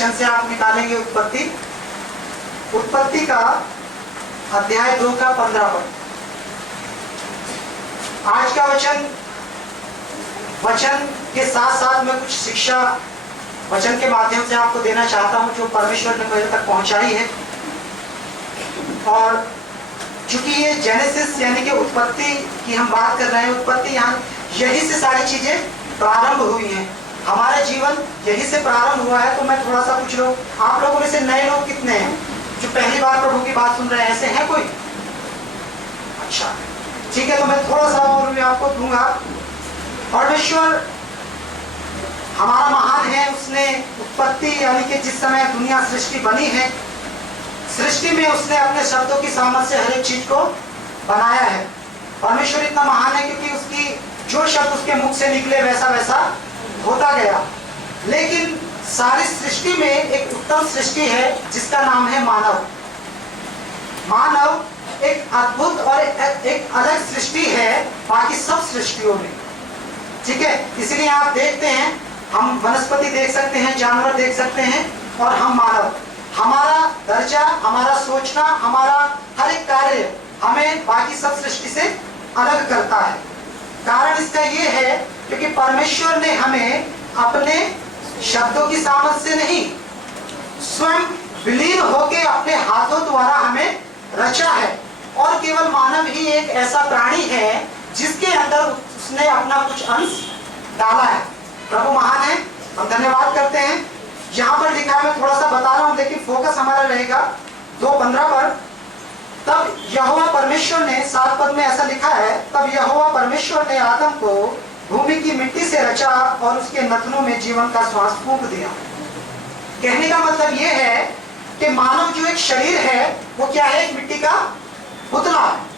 से आप निकालेंगे उत्पत्ति। उत्पत्ति का अध्याय 2 का 15 पद। आज का वचन के साथ साथ मैं कुछ शिक्षा वचन के माध्यम से आपको देना चाहता हूं जो परमेश्वर ने मेरे तक पहुंचाई है। और चूंकि ये जेनेसिस यानी कि उत्पत्ति की हम बात कर रहे हैं, उत्पत्ति यहाँ यही से सारी चीजें प्रारंभ हुई हैं। हमारा जीवन यही से प्रारंभ हुआ है। तो मैं थोड़ा सा पूछ लो, आप लोगों में से नए लोग कितने हैं जो पहली बार प्रभु की बात सुन रहे हैं? ऐसे हैं कोई? अच्छा ठीक है, तो मैं थोड़ा सा और भी आपको दूंगा। परमेश्वर हमारा महान है। उसने उत्पत्ति यानी कि जिस समय दुनिया सृष्टि बनी है, सृष्टि में उसने अपने शब्दों की सामर्थ से हर एक चीज को बनाया है। परमेश्वर इतना महान है क्योंकि उसकी जो शब्द उसके मुख से निकले वैसा वैसा होता गया। लेकिन सारी सृष्टि में एक उत्तम सृष्टि है जिसका नाम है मानव। मानव एक अद्भुत और एक अलग सृष्टि है बाकी सब सृष्टियों में। ठीक है, इसलिए आप देखते हैं, हम वनस्पति देख सकते हैं, जानवर देख सकते हैं, और हम मानव, हमारा दर्जा, हमारा सोचना, हमारा हर एक कार्य हमें बाकी सब सृष्टि से अलग करता है। कारण इसका ये है क्योंकि परमेश्वर ने हमें अपने शब्दों की सामर्थ से नहीं, स्वयं विलीन होकर अपने हाथों द्वारा हमें रचा है। और केवल मानव ही एक ऐसा प्राणी है जिसके अंदर उसने अपना कुछ अंश डाला है। प्रभु महान है, हम धन्यवाद करते हैं। यहाँ पर लिखा है, मैं थोड़ा सा बता रहा हूँ लेकिन फोकस हमारा रहेगा 2:15 पर। तब यहोवा परमेश्वर ने, 7 पद में ऐसा लिखा है, तब यहोवा परमेश्वर ने आदम को भूमि की मिट्टी से रचा और उसके नथनों में जीवन का श्वास फूंक दिया। कहने का मतलब यह है कि मानव जो एक शरीर है वो क्या है? एक मिट्टी का पुतला है।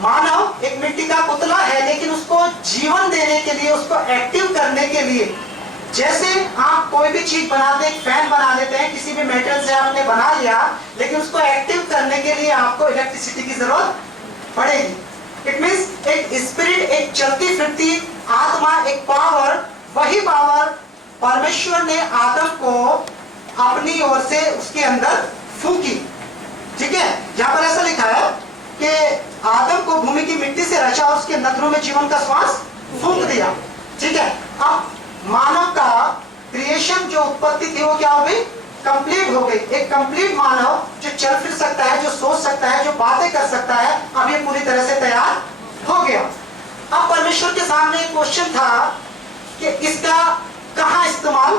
मानव एक मिट्टी का पुतला है, लेकिन उसको जीवन देने के लिए, उसको एक्टिव करने के लिए, जैसे आप कोई भी चीज बनाते हैं, एक फैन बना लेते हैं, किसी भी मेटल से आपने बना लिया, लेकिन उसको एक्टिव करने के लिए आपको इलेक्ट्रिसिटी की जरूरत पड़ेगी। इट मींस एक स्पिरिट, एक चलती फिरती आत्मा, एक पावर, वही पावर परमेश्वर ने आदम को अपनी ओर से उसके अंदर फूंकी। ठीक है, यहाँ पर ऐसा लिखा है कि आदम को भूमि की मिट्टी से रचा और उसके नथनों में जीवन का श्वास फूंक दिया। ठीक है, अब मानव का क्रिएशन जो उत्पत्ति थी वो क्या हो गई? कंप्लीट हो गई। एक कंप्लीट मानव जो चल फिर सकता है, जो सोच सकता है, जो बातें कर सकता है, अब ये पूरी तरह से तैयार हो गया। अब परमेश्वर के सामने एक क्वेश्चन था कि इसका कहाँ इस्तेमाल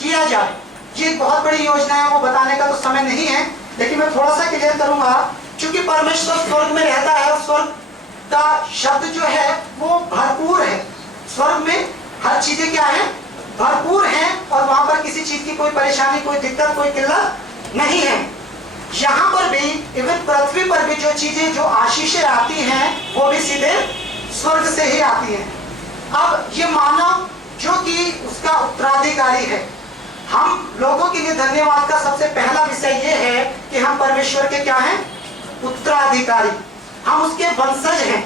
किया जाए। ये एक बहुत बड़ी योजना है, वो बताने का तो समय नहीं है, लेकिन मैं थोड़ा सा क्लियर करूंगा। क्योंकि परमेश्वर स्वर्ग में रहता है और स्वर्ग का शब्द जो है वो भरपूर है। स्वर्ग में हर चीजें क्या है? भरपूर हैं, और वहां पर किसी चीज की कोई परेशानी, कोई दिक्कत, कोई किल्लत नहीं है। यहाँ पर भी, इवन पृथ्वी पर भी जो चीजें, जो आशीषें आती हैं वो भी सीधे स्वर्ग से ही आती हैं। अब ये मानव जो कि उसका उत्तराधिकारी है, हम लोगों के लिए धन्यवाद का सबसे पहला विषय ये है कि हम परमेश्वर के क्या हैं? उत्तराधिकारी, हम उसके वंशज हैं।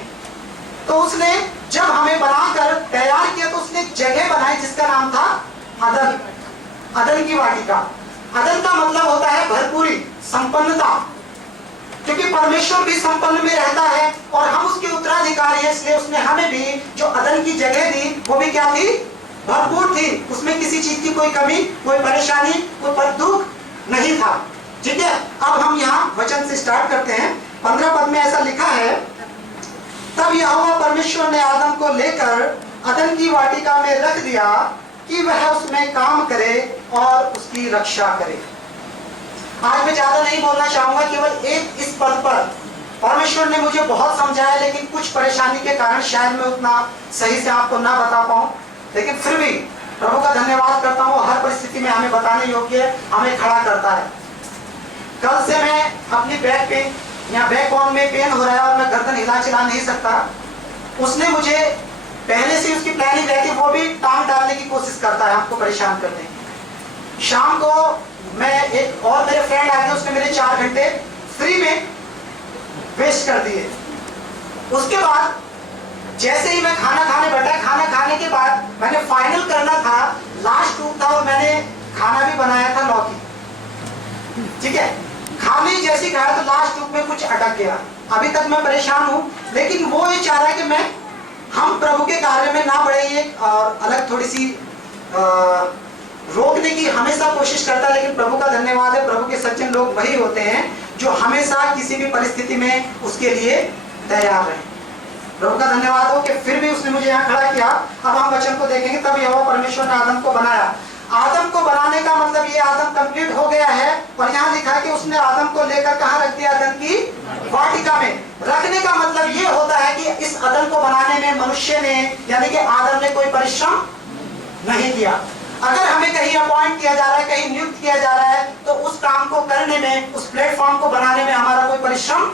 तो उसने जब हमें बनाकर तैयार किया तो उसने जगह बनाई जिसका नाम था अदन, अदन की वाटिका। अदन का मतलब होता है भरपूरी, संपन्नता, क्योंकि परमेश्वर भी संपन्न में रहता है और हम उसके उत्तराधिकारी हैं, इसलिए उसने हमें भी जो अदन की जगह दी वो भी क्या थी? भरपूर थी। उसमें किसी चीज की कोई कमी, कोई परेशानी, कोई दुख नहीं था। ठीक है, अब हम यहाँ वचन से स्टार्ट करते हैं। 15 पद में ऐसा लिखा है, तब यहोवा परमेश्वर ने आदम को लेकर अदन की वाटिका में रख दिया कि वह उसमें काम करे और उसकी रक्षा करे। आज मैं ज्यादा नहीं बोलना चाहूंगा, केवल एक इस पद पर परमेश्वर ने मुझे बहुत समझाया, लेकिन कुछ परेशानी के कारण शायद मैं उतना सही से आपको ना बता पाऊं, लेकिन फिर भी प्रभु का धन्यवाद करता हूँ। हर परिस्थिति में हमें बताने योग्य, हमें खड़ा करता है। कल से मैं अपनी बैक पे, यहाँ बैक बोन में पेन हो रहा है और मैं गर्दन हिला चिला नहीं सकता। उसने मुझे पहले से उसकी प्लानिंग रहती, वो भी टांग डालने की कोशिश करता है हमको परेशान करने की। शाम को मैं, एक और मेरे फ्रेंड आ गए, उसने मेरे 4 घंटे फ्री में वेस्ट कर दिए। उसके बाद जैसे ही मैं खाना खाने बैठा, खाना खाने के बाद मैंने फाइनल करना था, लास्ट टूक था और मैंने खाना भी बनाया था लौकी। ठीक है, खाने जैसी खाया तो लास्ट रूप में कुछ अटक गया, अभी तक मैं परेशान हूं, लेकिन वो ये चाह रहा है कि हम प्रभु के कार्य में ना बढ़े, ये अलग थोड़ी सी रोकने की हमेशा कोशिश करता है। लेकिन प्रभु का धन्यवाद है, प्रभु के सज्जन लोग वही होते हैं जो हमेशा किसी भी परिस्थिति में उसके लिए तैयार रहे। प्रभु का धन्यवाद हो कि फिर भी उसने मुझे यहाँ खड़ा किया। अब हम वचन को देखेंगे। तब यहोवा परमेश्वर ने आदम को बनाया। आदम को बनाने का मतलब ये आदम कंप्लीट हो गया है, और यहाँ लिखा है कि उसने आदम को लेकर कहाँ रख दिया? अदन की वाटिका में। रखने का मतलब ये होता है कि इस अदन को बनाने में मनुष्य ने यानी कि आदम ने कोई परिश्रम नहीं किया। अगर हमें कहीं अपॉइंट किया जा रहा है, कहीं नियुक्त किया जा रहा है, तो उस काम को करने में, उस प्लेटफॉर्म को बनाने में हमारा कोई परिश्रम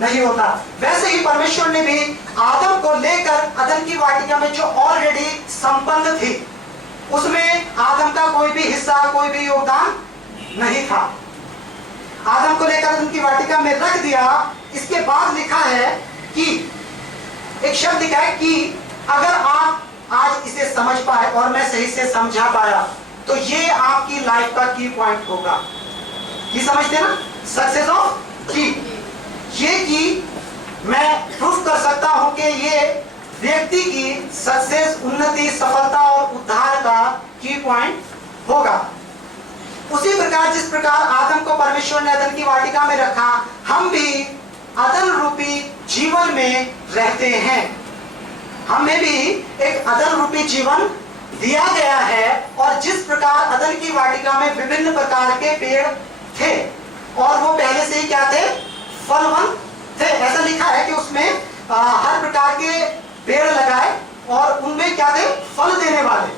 नहीं होता। वैसे ही परमेश्वर ने भी आदम को लेकर अदन की वाटिका में जो ऑलरेडी संपन्न थी, उसमें आदम का कोई भी हिस्सा, कोई भी योगदान नहीं था। आदम को लेकर अदन की वाटिका में रख दिया। इसके बाद लिखा है कि एक शब्द लिखा है कि अगर आप आज इसे समझ पाए और मैं सही से समझा पाया, तो ये आपकी लाइफ का की पॉइंट होगा। ये समझते ना, सक्सेस ऑफ की। ये की मैं प्रूफ कर सकता हूं कि ये व्यक्ति की सक्सेस, उन्नति, सफलता और उद्धार का की पॉइंट होगा। उसी प्रकार जिस प्रकार आदम को परमेश्वर ने अदन की वाटिका में रखा, हम भी अदन रूपी जीवन में रहते हैं। हमें भी एक अदन रूपी जीवन दिया गया है, और जिस प्रकार अदन की वाटिका में विभिन्न प्रकार के पेड़ थे, और वो पहले से ही क्या थे? फलवंत थे। ऐसा लिखा है कि उसमें हर प्रकार के पेड़ लगाए और उनमें क्या थे? फल देने वाले।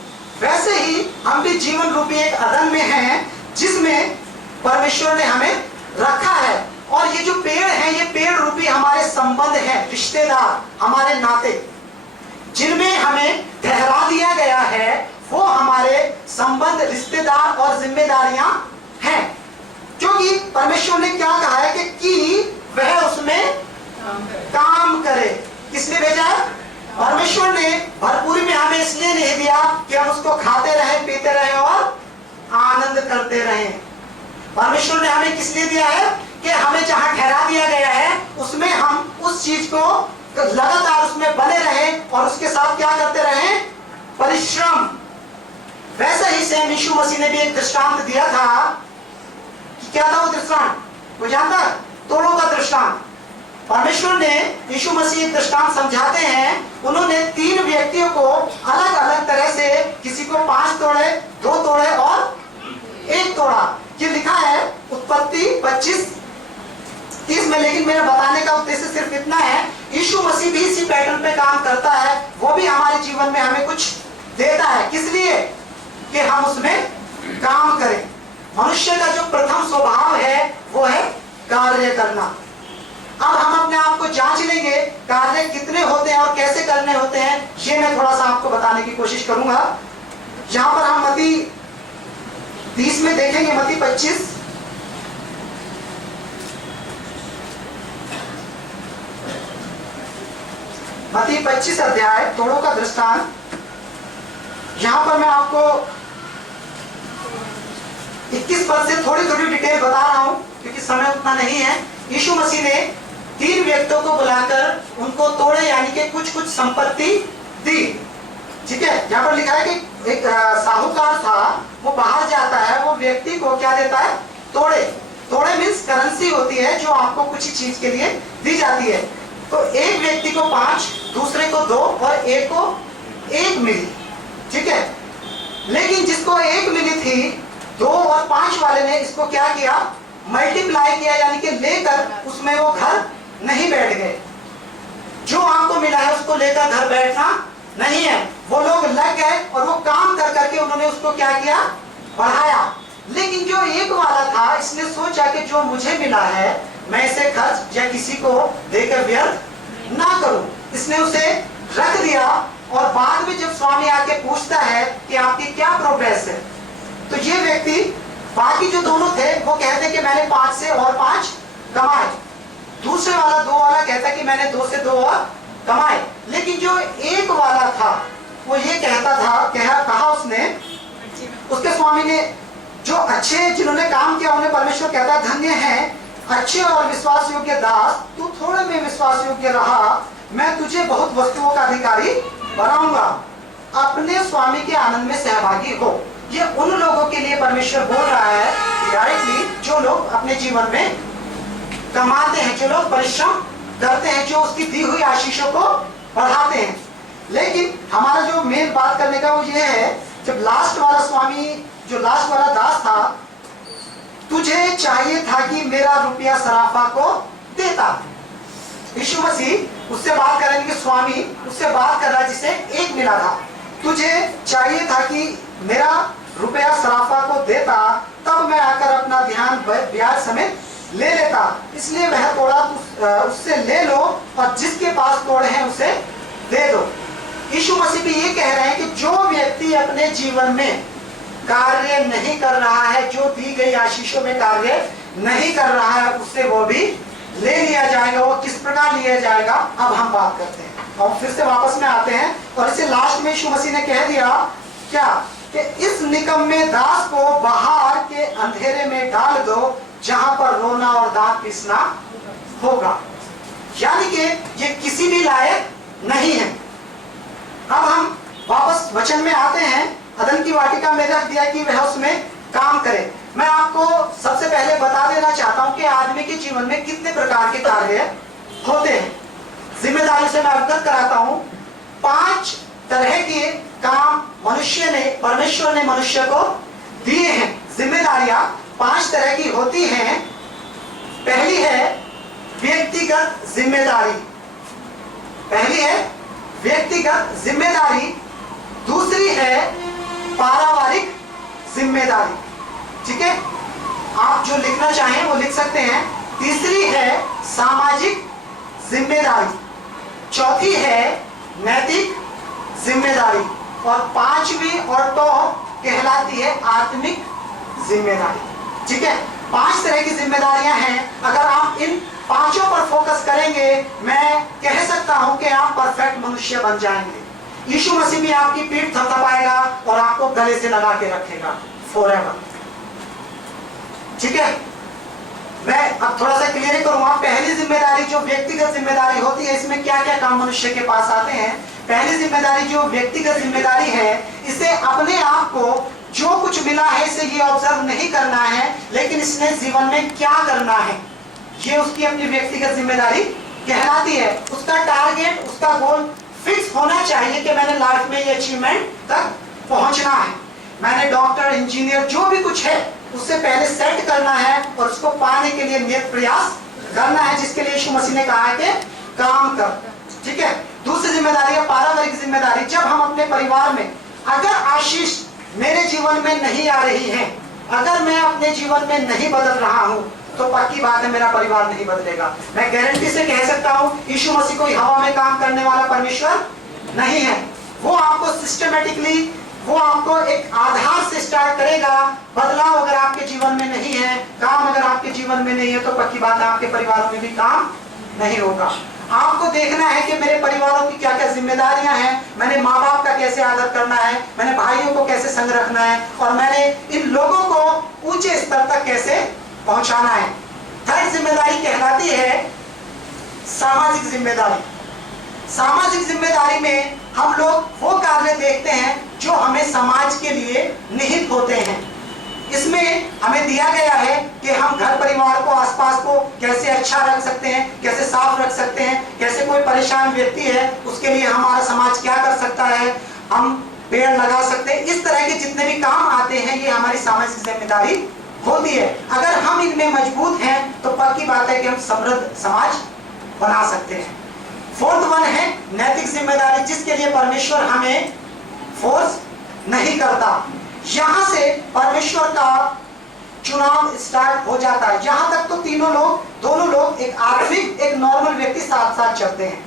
वैसे ही हम भी जीवन रूपी एक अदन में हैं, जिसमें परमेश्वर ने हमें रखा है। और ये जो पेड़ हैं, ये पेड़ रूपी हमारे संबंध हैं, रिश्तेदार, हमारे नाते, जिनमें हमें ठहरा दिया गया है। वो हमारे संबंध, रिश्तेदार और जिम्मेदारियां हैं, क्योंकि परमेश्वर ने क्या कहा है कि वह उसमें काम करे। किसने भेजा है? परमेश्वर ने भरपूरी में हमें इसलिए नहीं दिया कि हम उसको खाते रहें, पीते रहें और आनंद करते रहें। परमेश्वर ने हमें किस लिए दिया है? कि हमें जहां ठहरा दिया गया है, उसमें हम उस चीज को लगातार उसमें बने रहें और उसके साथ क्या करते रहें? परिश्रम। वैसे ही सेम यीशु मसीह ने भी एक दृष्टांत दिया था। क्या था वो दृष्टांत? वो जानता? तोड़ों का दृष्टांत। परमेश्वर ने, यीशु मसीह एक दृष्टांत समझाते हैं। उन्होंने 3 व्यक्तियों को अलग अलग तरह से, किसी को 5 तोड़े, 2 तोड़े और 1 तोड़ा। ये लिखा है उत्पत्ति 25:30 में। लेकिन मेरा बताने का उद्देश्य सिर्फ इतना है, यीशु मसीह भी इसी पैटर्न पे काम करता है। वो भी हमारे जीवन में हमें कुछ देता है। किस लिए? कि हम उसमें काम करें। मनुष्य का जो प्रथम स्वभाव है वो है कार्य करना। अब हम अपने आप को जांच लेंगे, कार्य कितने होते हैं और कैसे करने होते हैं, ये मैं थोड़ा सा आपको बताने की कोशिश करूंगा। यहां पर हम मत्ती 30 में देखेंगे, मत्ती 25 मत्ती 25 अध्याय, तोड़ों का दृष्टांत। यहां पर मैं आपको 21 पद से थोड़ी थोड़ी डिटेल बता रहा हूं, क्योंकि समय उतना नहीं है। यीशु मसीह ने 3 व्यक्तियों को बुलाकर उनको तोड़े, यानी कि कुछ कुछ संपत्ति दी। ठीक है, यहाँ पर लिखा है कि एक साहूकार था, वो बाहर जाता है, वो व्यक्ति को क्या देता है? तोड़े। तोड़े मीन्स करेंसी होती है जो आपको कुछ ही चीज के लिए दी जाती है। तो एक व्यक्ति को 5, दूसरे को 2 और एक को 1 मिली। ठीक है, लेकिन जिसको 1 मिली थी, 2 और 5 वाले ने इसको क्या किया? मल्टीप्लाई किया, यानी कि लेकर उसमें वो घर नहीं बैठ गए। जो आपको मिला है उसको लेकर घर बैठना नहीं है। वो लोग लग गए और वो काम कर करके उन्होंने उसको क्या किया? बढ़ाया। लेकिन जो 1 वाला था, इसने सोचा कि जो मुझे मिला है मैं इसे खर्च या किसी को देकर व्यर्थ ना करूं। इसने उसे रख दिया, और बाद में जब स्वामी आके पूछता है कि आपकी क्या प्रोग्रेस है, तो ये व्यक्ति, बाकी जो दोनों थे वो कहते कि मैंने 5 से और 5 कमाए। दूसरे वाला 2 वाला कहता कि मैंने 2 से 2 और कमाए। लेकिन जो 1 वाला था वो ये कहता था, कहा उसने, उसके स्वामी ने जो अच्छे जिन्होंने काम किया उन्हें परमेश्वर कहता है धन्य है अच्छे और विश्वास योग्य दास, तू थोड़े में विश्वास योग्य रहा, मैं तुझे बहुत वस्तुओं का अधिकारी बनाऊंगा, अपने स्वामी के आनंद में सहभागी हो। ये उन लोगों के लिए परमेश्वर बोल रहा है डायरेक्टली, जो लोग अपने जीवन में कमाते हैं, जो लोग परिश्रम करते हैं, जो उसकी दी हुई आशीषों को बढ़ाते हैं। लेकिन हमारा जो मेन बात करने का वो ये है, जब लास्ट वाला स्वामी, जो लास्ट वाला दास था, तुझे चाहिए था कि मेरा रुपया सराफा को देता। यीशु मसीह उससे बात कर रहे हैं कि स्वामी उससे बात कर रहा है जिसे एक मिला था, तुझे चाहिए था कि मेरा रुपया सराफा को देता, तब मैं आकर अपना ध्यान ब्याज समेत ले लेता, इसलिए वह तोड़ा उससे ले लो और जिसके पास तोड़े हैं उसे दे दो। यीशु मसीह भी ये कह रहे हैं कि जो व्यक्ति अपने जीवन में कार्य नहीं कर रहा है, जो दी गई आशीषों में कार्य नहीं कर रहा है, उससे वो भी ले लिया जाएगा। वो किस प्रकार लिया जाएगा अब हम बात करते हैं और फिर से वापस में आते हैं। और इसे लास्ट में यीशु मसीह ने कह दिया क्या कि इस निकम्मे दास को बाहर के अंधेरे में डाल दो जहां पर रोना और दांत पीसना होगा। यानी कि ये किसी भी लायक नहीं है। अब हम वापस वचन में आते हैं। अदन की वाटिका में रख दिया कि वह उसमें काम करे। मैं आपको सबसे पहले बता देना चाहता हूं कि आदमी के जीवन में कितने प्रकार के कार्य होते हैं। जिम्मेदारी से मैं अवगत कराता हूं। 5 तरह के काम मनुष्य ने, परमेश्वर ने मनुष्य को दिए हैं। जिम्मेदारियां 5 तरह की होती हैं। पहली है व्यक्तिगत जिम्मेदारी, पहली है व्यक्तिगत जिम्मेदारी। दूसरी है पारिवारिक जिम्मेदारी, ठीक है, आप जो लिखना चाहें वो लिख सकते हैं। तीसरी है सामाजिक जिम्मेदारी, चौथी है नैतिक जिम्मेदारी और 5वीं और तो कहलाती है आत्मिक जिम्मेदारी। ठीक है, 5 तरह की जिम्मेदारियां हैं। अगर आप इन 5 पर फोकस करेंगे, मैं कह सकता हूं कि आप परफेक्ट मनुष्य बन जाएंगे। यीशु मसीह भी आपकी पीठ थपथपाएगा और आपको गले से लगा के रखेगा फॉरएवर। ठीक है, मैं अब थोड़ा सा क्लियर करूंगा। पहली जिम्मेदारी जो व्यक्तिगत जिम्मेदारी होती है, इसमें क्या क्या काम मनुष्य के पास आते हैं। पहली जिम्मेदारी जो व्यक्तिगत जिम्मेदारी है, इसे अपने आप को जो कुछ मिला है इसे ये ऑब्जर्व नहीं करना है, लेकिन इसने जीवन में क्या करना है, ये उसकी अपनी व्यक्तिगत जिम्मेदारी कहलाती है। उसका टारगेट, उसका गोल फिक्स होना चाहिए कि मैंने लाइफ में ये अचीवमेंट तक पहुंचना है। मैंने डॉक्टर, इंजीनियर जो भी कुछ है उससे पहले सेट करना है और उसको पाने के लिए नियत प्रयास करना है, जिसके लिए यीशु मसीह ने कहा है कि काम कर। ठीक है, दूसरी जिम्मेदारी है पारिवारिक जिम्मेदारी। जब हम अपने परिवार में, अगर आशीष मेरे जीवन में नहीं आ रही है, अगर मैं अपने जीवन में नहीं बदल रहा हूं, तो पक्की बात है मेरा परिवार नहीं बदलेगा। मैं गारंटी से कह सकता हूं, यीशु मसीह कोई हवा में काम करने वाला परमेश्वर नहीं है। वो आपको सिस्टमेटिकली, वो आपको एक आधार से स्टार्ट करेगा। बदलाव अगर आपके जीवन में नहीं है, काम अगर आपके जीवन में नहीं है, तो पक्की बात है आपके परिवारों में भी काम नहीं होगा। आपको देखना है कि मेरे परिवारों की क्या क्या जिम्मेदारियां हैं, मैंने माँ बाप का कैसे आदर करना है, मैंने भाइयों को कैसे संग रखना है, और मैंने इन लोगों को ऊंचे स्तर तक कैसे पहुंचाना है। थर्ड जिम्मेदारी कहलाती है सामाजिक जिम्मेदारी। सामाजिक जिम्मेदारी में हम लोग वो कार्य देखते हैं जो हमें समाज के लिए निहित होते हैं। इसमें हमें दिया गया है कि हम घर परिवार को, आसपास को कैसे अच्छा रख सकते हैं, कैसे साफ रख सकते हैं, कैसे कोई परेशान व्यक्ति है उसके लिए हमारा समाज क्या कर सकता है, हम पेड़ लगा सकते हैं। इस तरह के जितने भी काम आते हैं ये हमारी सामाजिक जिम्मेदारी होती है। अगर हम इनमें मजबूत हैं तो पक्की बात है कि हम समृद्ध समाज बना सकते हैं। फोर्थ वन है नैतिक जिम्मेदारी, जिसके लिए परमेश्वर हमें फोर्स नहीं करता। यहां से परमेश्वर का चुनाव स्टार्ट हो जाता है। यहां तक तो दोनों लोग एक आत्मिक, एक नॉर्मल व्यक्ति साथ साथ चलते हैं।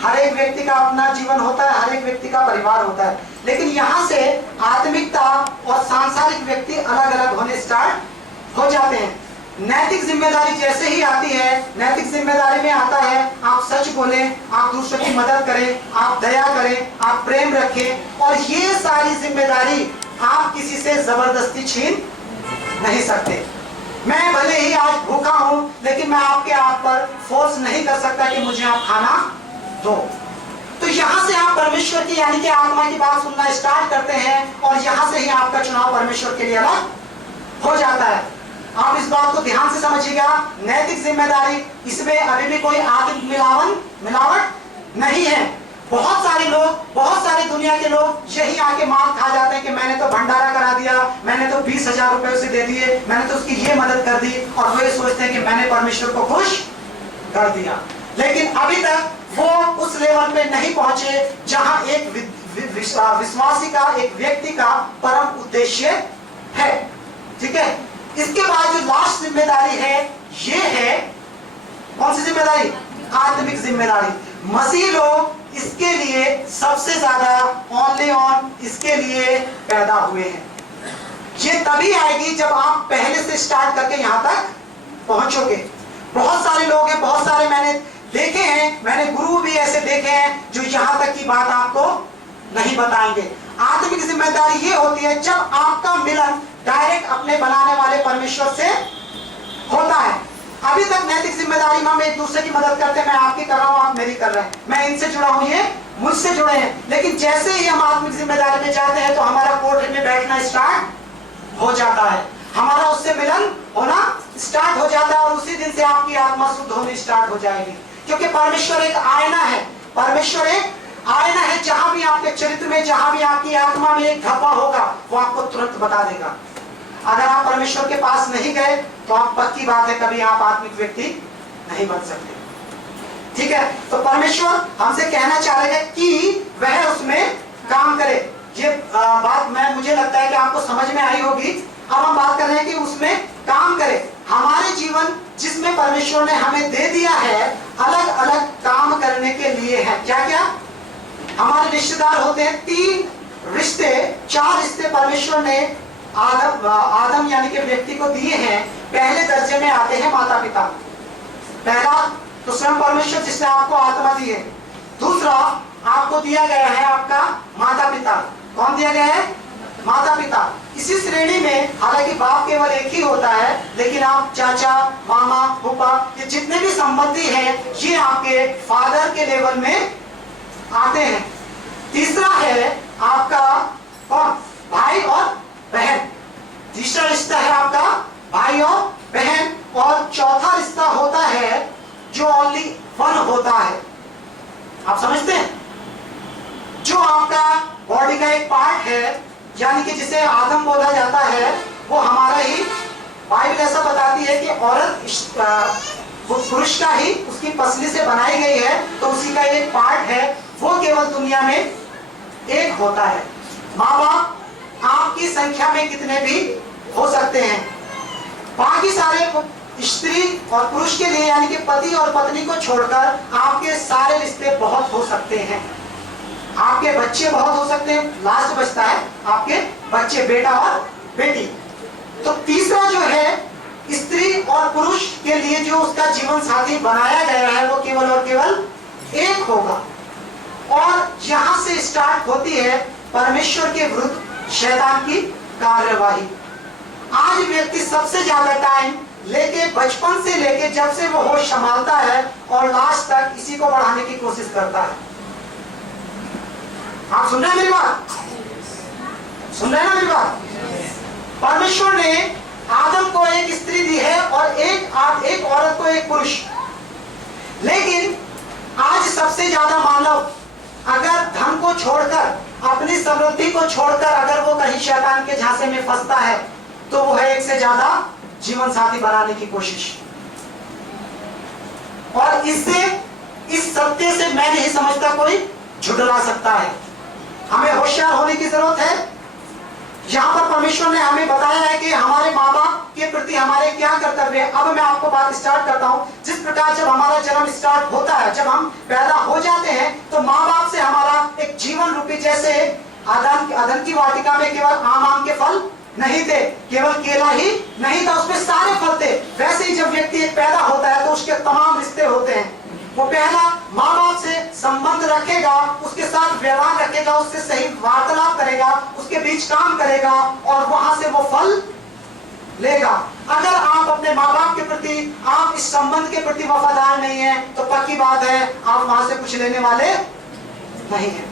हर एक व्यक्ति का अपना जीवन होता है, हर एक व्यक्ति का परिवार होता है, लेकिन यहां से आत्मिकता और सांसारिक व्यक्ति अलग अलग होने स्टार्ट हो जाते हैं। नैतिक जिम्मेदारी जैसे ही आती है, नैतिक जिम्मेदारी में आता है आप सच बोलें, आप दूसरों की मदद करें, आप दया करें, आप प्रेम रखें, और ये सारी जिम्मेदारी आप किसी से जबरदस्ती छीन नहीं सकते। मैं भले ही आज भूखा हूं, लेकिन मैं आपके आप पर फोर्स नहीं कर सकता कि मुझे आप खाना दो। तो यहां से आप परमेश्वर की यानी कि आत्मा की बात सुनना स्टार्ट करते हैं और यहां से ही आपका चुनाव परमेश्वर के लिए अलग हो जाता है। आप इस बात को ध्यान से समझिएगा। नैतिक जिम्मेदारी, इसमें अभी भी कोई आत्मिक मिलावट नहीं है। बहुत सारे लोग, बहुत सारे दुनिया के लोग यही आके मार खा जाते हैं कि मैंने तो भंडारा करा दिया, मैंने तो 20,000 रुपए उसे दे दिए, मैंने तो उसकी ये मदद कर दी, और वो ये सोचते हैं कि मैंने परमेश्वर को खुश कर दिया। लेकिन अभी तक वो उस लेवल पे नहीं पहुंचे जहां एक विश्वासी का, एक व्यक्ति का परम उद्देश्य है। ठीक है। इसके बाद जो लास्ट जिम्मेदारी है, ये है कौन सी जिम्मेदारी? आत्मिक जिम्मेदारी। मसीह लोग इसके लिए सबसे ज्यादा ओनली ऑन इसके लिए पैदा हुए हैं। ये तभी आएगी जब आप पहले से स्टार्ट करके यहां तक पहुंचोगे। बहुत सारे लोग हैं, बहुत सारे मैंने देखे हैं, मैंने गुरु भी ऐसे देखे हैं जो यहां तक की बात आपको नहीं बताएंगे। आत्मिक जिम्मेदारी ये होती है जब आपका मिलन डायरेक्ट अपने बनाने वाले परमेश्वर से होता है। अभी तक नैतिक जिम्मेदारी में हम एक दूसरे की मदद करते हैं, मैं आपकी कर रहा हूं, आप मेरी कर रहे हैं, मैं इनसे जुड़ा हूं, ये मुझसे जुड़े हैं। लेकिन जैसे ही हम आत्मिक जिम्मेदारी में जाते हैं तो हमारा कोर्ट में बैठना स्टार्ट हो जाता है, हमारा उससे मिलन होना स्टार्ट हो जाता है, और उसी दिन से आपकी आत्मा शुद्ध होनी स्टार्ट हो जाएगी। क्योंकि परमेश्वर एक आईना है, परमेश्वर एक आईना है। जहां भी आपके चरित्र में, जहां भी आपकी आत्मा में एक धब्बा होगा, वो आपको तुरंत बता देगा। अगर आप परमेश्वर के पास नहीं गए तो आप पक्की बात है कभी आप आत्मिक व्यक्ति नहीं बन सकते। ठीक है। तो परमेश्वर हमसे कहना चाह रहे हैं कि वह उसमें काम करे। ये बात मुझे लगता है कि आपको समझ में आई होगी। अब हम बात कर रहे हैं कि उसमें काम करे। हमारे जीवन जिसमें परमेश्वर ने हमें दे दिया है, अलग अलग काम करने के लिए है। क्या क्या? हमारे रिश्तेदार होते हैं, 3 रिश्ते, 4 रिश्ते परमेश्वर ने आदम यानी कि व्यक्ति को दिए हैं। पहले दर्जे में आते हैं माता पिता। पहला तो स्वयं परमेश्वर जिसने आपको आत्मा दी है। दूसरा आपको दिया गया है आपका माता पिता। कौन दिया गया है? माता पिता। इसी श्रेणी में हालांकि बाप केवल एक ही होता है, लेकिन आप चाचा, मामा, फूफा, ये जितने भी संबंधी हैं, ये आपके फादर के लेवल में आते हैं। तीसरा है आपका कौन? भाई और बहन। तीसरा रिश्ता है आपका भाई और बहन। और चौथा रिश्ता होता है जो ओनली 1 होता है। आप समझते हैं? जो आपका बॉडी का एक पार्ट है, यानी कि जिसे आदम बोला जाता है, वो हमारा ही। बाइबल ऐसा बताती है कि औरत वो पुरुष का ही, उसकी पसली से बनाई गई है, तो उसी का एक पार्ट है। वो केवल दुनिया में एक होता है। माँ बाप आपकी संख्या में कितने भी हो सकते हैं। बाकी सारे स्त्री और पुरुष के लिए यानी कि पति और पत्नी को छोड़कर आपके सारे रिश्ते बहुत हो सकते हैं। आपके बच्चे बहुत हो सकते हैं। लास्ट बचता है आपके बच्चे, बेटा और बेटी। तो तीसरा जो है स्त्री और पुरुष के लिए जो उसका जीवन साथी बनाया गया है, वो केवल और केवल एक होगा। और यहां से स्टार्ट होती है परमेश्वर के विरुद्ध शैतान की कार्यवाही। आज व्यक्ति सबसे ज्यादा टाइम लेके, बचपन से लेके जब से वो होश संभालता है और लास्ट तक इसी को बढ़ाने की कोशिश करता है। आप सुन रहे हैं मेरी बात? सुन रहे हैं ना मेरी बात? परमेश्वर ने आदम को एक स्त्री दी है और एक औरत को एक पुरुष। लेकिन आज सबसे ज्यादा मानव अगर धन को छोड़कर, अपनी समृद्धि को छोड़कर अगर वो कहीं शैतान के झांसे में फंसता है, तो वो है एक से ज्यादा जीवन साथी बनाने की कोशिश। और इससे, इस सत्य से मैं नहीं समझता कोई झुठला सकता है। हमें होशियार होने की जरूरत है। यहाँ पर परमेश्वर ने हमें बताया है कि हमारे माँ बाप के प्रति हमारे क्या कर्तव्य है। अब मैं आपको बात स्टार्ट करता हूँ। जिस प्रकार जब हमारा जन्म स्टार्ट होता है, जब हम पैदा हो जाते हैं, तो माँ बाप से हमारा एक जीवन रूपी, जैसे अदन की वाटिका में केवल आम के फल नहीं थे, केवल केला ही नहीं था, उसमें सारे फल थे। वैसे ही जब व्यक्ति एक पैदा होता है तो उसके तमाम रिश्ते होते हैं। वो पहला माँ बाप से संबंध रखेगा, उसके साथ व्यवहार रखेगा, उससे सही वार्तालाप करेगा, उसके बीच काम करेगा, और वहां से वो फल लेगा। अगर आप अपने माँ बाप के प्रति, आप इस संबंध के प्रति वफादार नहीं है, तो पक्की बात है आप वहां से कुछ लेने वाले नहीं है।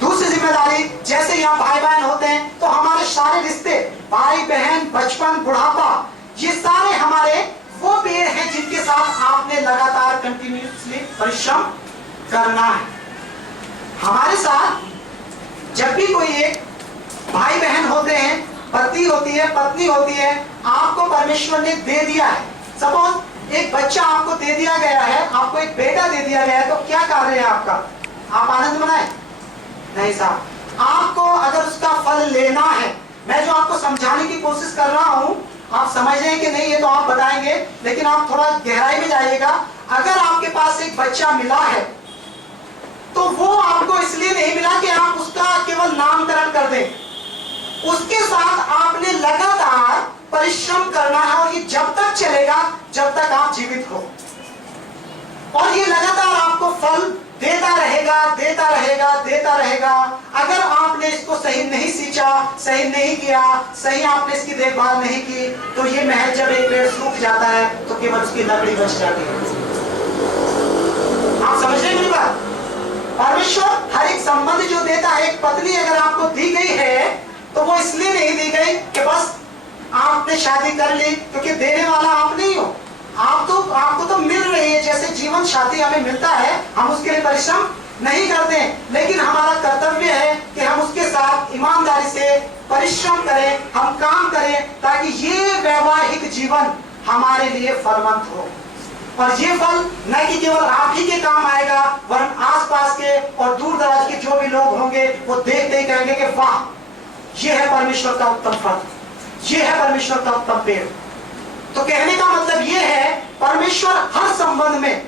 दूसरी जिम्मेदारी, जैसे यहाँ भाई बहन होते हैं तो हमारे सारे रिश्ते, भाई बहन, बचपन, बुढ़ापा, ये सारे हमारे वो पेड़ हैं जिनके साथ आपने लगातार कंटिन्यूसली परिश्रम करना है। हमारे साथ जब भी कोई एक भाई बहन होते हैं, पति होती है, पत्नी होती है, आपको परमेश्वर ने दे दिया है। सपोज एक बच्चा आपको दे दिया गया है, आपको एक बेटा दे दिया गया है, तो क्या कार्य है आपका? आप आनंद मनाए? नहीं साहब। आपको अगर उसका फल लेना है, मैं जो आपको समझाने की कोशिश कर रहा हूं, आप समझ रहे हैं कि नहीं ये तो आप बताएंगे, लेकिन आप थोड़ा गहराई में जाइएगा। अगर आपके पास एक बच्चा मिला है तो वो आपको इसलिए नहीं मिला कि आप उसका केवल नामकरण कर दें, उसके साथ आपने लगातार परिश्रम करना है, और ये जब तक चलेगा जब तक आप जीवित हो, और ये लगातार आपको फल देता रहेगा, देता रहेगा, देता रहेगा। अगर आपने इसको सही नहीं सींचा, सही नहीं किया, सही आपने इसकी देखभाल नहीं की, तो ये महज जब एक पेड़ सूख जाता है तो केवल उसकी लकड़ी बच जाती है। आप समझ रहे मेरी बात? परमेश्वर हर एक संबंध जो देता है, एक पत्नी अगर आपको दी गई है तो वो इसलिए नहीं दी गई कि बस आपने शादी कर ली, क्योंकि देने वाला आप नहीं हो। आपको तो मिल रही है, जैसे जीवन साथी हमें मिलता है, हम उसके लिए परिश्रम नहीं करते, लेकिन हमारा कर्तव्य है कि हम उसके साथ ईमानदारी से परिश्रम करें, हम काम करें, ताकि ये वैवाहिक जीवन हमारे लिए फलवंत हो। और ये फल न कि केवल आप ही के काम आएगा, वरन आसपास के और दूर दराज के जो भी लोग होंगे वो देखते ही कहेंगे कि वाह, ये है परमेश्वर का उत्तम फल, ये है परमेश्वर का उत्तम पेड़। तो कहने का मतलब ये है, परमेश्वर हर संबंध में,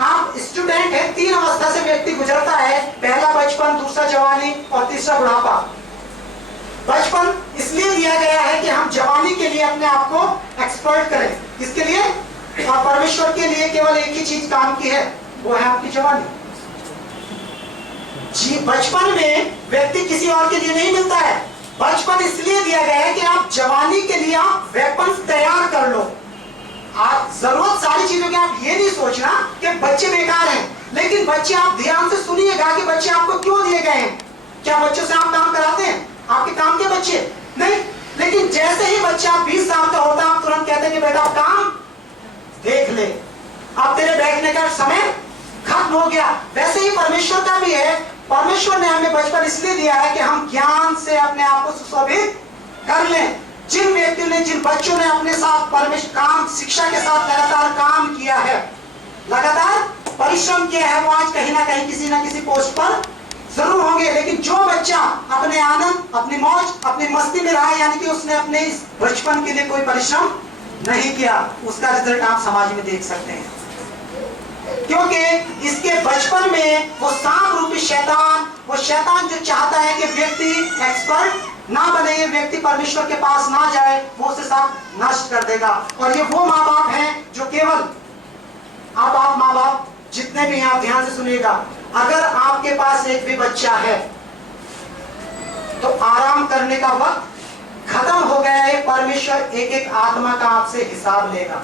आप स्टूडेंट है, 3 अवस्था से व्यक्ति गुजरता है, पहला बचपन, दूसरा जवानी और तीसरा बुढ़ापा। बचपन इसलिए दिया गया है कि हम जवानी के लिए अपने आप को एक्सपर्ट करें, इसके लिए, और परमेश्वर के लिए केवल एक ही चीज काम की है, वो है आपकी जवानी। जी, बचपन में व्यक्ति किसी और के लिए नहीं मिलता है। बचपन इसलिए दिया गया है कि आप जवानी के लिए आप वेपन्स तैयार कर लो। आप जरूरत सारी चीजों की, आप ये नहीं सोचना कि बच्चे बेकार हैं, लेकिन बच्चे आप ध्यान से सुनिएगा कि बच्चे आपको क्यों दिए गए हैं। क्या बच्चों से आप काम कराते हैं? आपके काम के बच्चे नहीं, लेकिन जैसे ही बच्चा 20 साल का होता है, आप तुरंत कहते हैं कि बेटा काम देख ले, अब तेरे बैठने का समय खत्म हो गया। वैसे ही परमेश्वर का भी है। परमेश्वर ने हमें बचपन इसलिए दिया है कि हम ज्ञान से अपने आप को सुशोभित कर लें। जिन व्यक्तियों ने, जिन बच्चों ने अपने साथ परमेश्वर काम, शिक्षा के साथ लगातार काम किया है, लगातार परिश्रम किया है, वो आज कहीं ना कहीं किसी ना किसी पोस्ट पर जरूर होंगे। लेकिन जो बच्चा अपने आनंद, अपनी मौज, अपनी मस्ती में रहा, यानी कि उसने अपने इस बचपन के लिए कोई परिश्रम नहीं किया, उसका रिजल्ट आप समाज में देख सकते हैं। क्योंकि इसके बचपन में वो सांप रूपी शैतान, वो शैतान जो चाहता है कि व्यक्ति एक्सपर्ट ना बने, ये व्यक्ति परमेश्वर के पास ना जाए, वो उसे सांप नष्ट कर देगा। और ये वो माँ बाप हैं जो केवल, आप माँ बाप जितने भी हैं, आप ध्यान से सुनिएगा, अगर आपके पास एक भी बच्चा है तो आराम करने का वक्त खत्म हो गया है। परमेश्वर एक एक आत्मा का आपसे हिसाब लेगा।